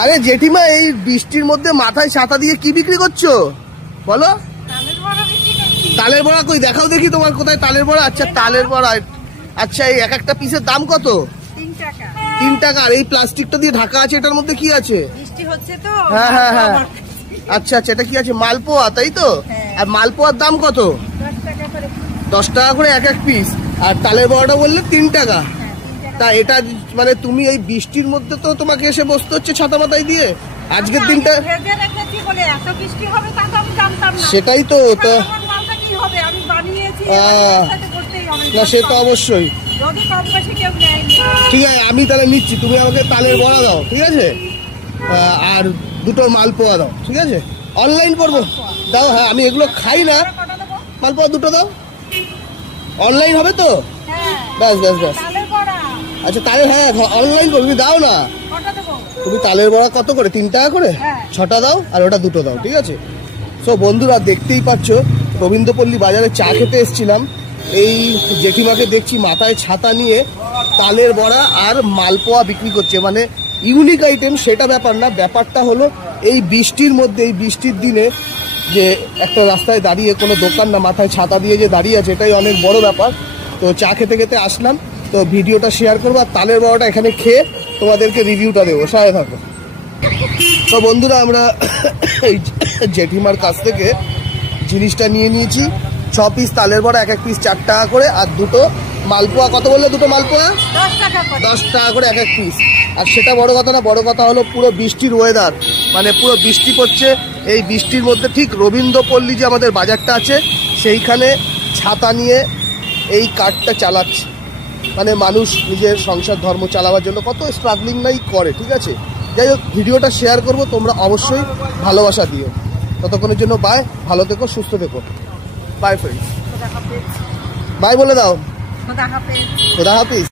আরে জেঠিমা, এই বৃষ্টির মধ্যে মাথায় ছাতা দিয়ে কি বিক্রি করছো বলো? তালের বড়া কই দেখাও দেখি, তোমার কোথায় তালের বড়া? আচ্ছা তালের বড়া। আচ্ছা এই এক একটা পিসের দাম কত? 3 টাকা। 3 টাকা। আর এই প্লাস্টিকটা দিয়ে ঢাকা আছে, এটার মধ্যে কি আছে? বৃষ্টি হচ্ছে তো। হ্যাঁ হ্যাঁ হ্যাঁ। আচ্ছা আচ্ছা, এটা কি আছে? মালপোয়া, তাই তো? আর মালপোয়ার দাম কত? 10 টাকা করে। 10 টাকা করে এক এক পিস। আর তালের বড়াটা বললে 3 টাকা। তা এটা মানে তুমি এই বৃষ্টির মধ্যে তো তোমাকে এসে বসতে হচ্ছে ছাতা মাথায় দিয়ে আজকের দিনটা। সেটাই তো। তো না, সে তো অবশ্যই। ঠিক আছে, আমি তাহলে নিচ্ছি, তুমি আমাকে তালের বড়া দাও, ঠিক আছে? আর দুটো মালপোয়া দাও, ঠিক আছে? অনলাইন করবো, দাও। হ্যাঁ, আমি এগুলো খাই না। মালপোয়া দুটো দাও। অনলাইন হবে তো? ব্যাস ব্যাস ব্যাস। আচ্ছা তাহলে হ্যাঁ অনলাইন করবো, তুমি দাও না। তুমি তালের বড়া কত করে? 3 টাকা করে? 6টা দাও, আর ওটা দুটো দাও, ঠিক আছে? সো বন্ধুরা, দেখতেই পাচ্ছ রবীন্দ্রপল্লী বাজারে চা খেতে এসেছিলাম। এই জেঠিমাকে দেখছি মাথায় ছাতা নিয়ে তালের বড়া আর মালপোয়া বিক্রি করছে। মানে ইউনিক আইটেম সেটা ব্যাপার না, ব্যাপারটা হলো এই বৃষ্টির মধ্যে, এই বৃষ্টির দিনে যে একটা রাস্তায় দাঁড়িয়ে কোনো দোকান না, মাথায় ছাতা দিয়ে যে দাঁড়িয়ে আছে, এটাই অনেক বড় ব্যাপার। তো চা খেতে খেতে আসলাম, তো ভিডিওটা শেয়ার করবো, আর তালের বড়াটা এখানে খেয়ে তোমাদেরকে রিভিউটা দেবো, সাথে থাকো। তো বন্ধুরা, আমরা এই জেঠিমার কাছ থেকে জিনিসটা নিয়ে নিয়েছি। 6 পিস তালের বড়া, এক এক পিস 4 টাকা করে, আর দুটো মালপোয়া। কত বললে দুটো মালপোয়া? 10 টাকা করে এক এক পিস। আর সেটা বড় কথা না, বড় কথা হলো পুরো বৃষ্টির ওয়েদার, মানে পুরো বৃষ্টি পড়ছে। এই বৃষ্টির মধ্যে ঠিক রবীন্দ্রপল্লী যে আমাদের বাজারটা আছে, সেইখানে ছাতা নিয়ে এই কার্টটা চালাচ্ছে। মানে মানুষ নিজের সংসার ধর্ম চালাবার জন্য কত স্ট্রাগলিং নাই করে, ঠিক আছে? যাই হোক, ভিডিওটা শেয়ার করব, তোমরা অবশ্যই ভালোবাসা দিও। ততক্ষণের জন্য বাই, ভালো থেকো, সুস্থ থেকো। বাই ফ্রেন্ডস, বাই বলে দাও। খোদা হাফেজ।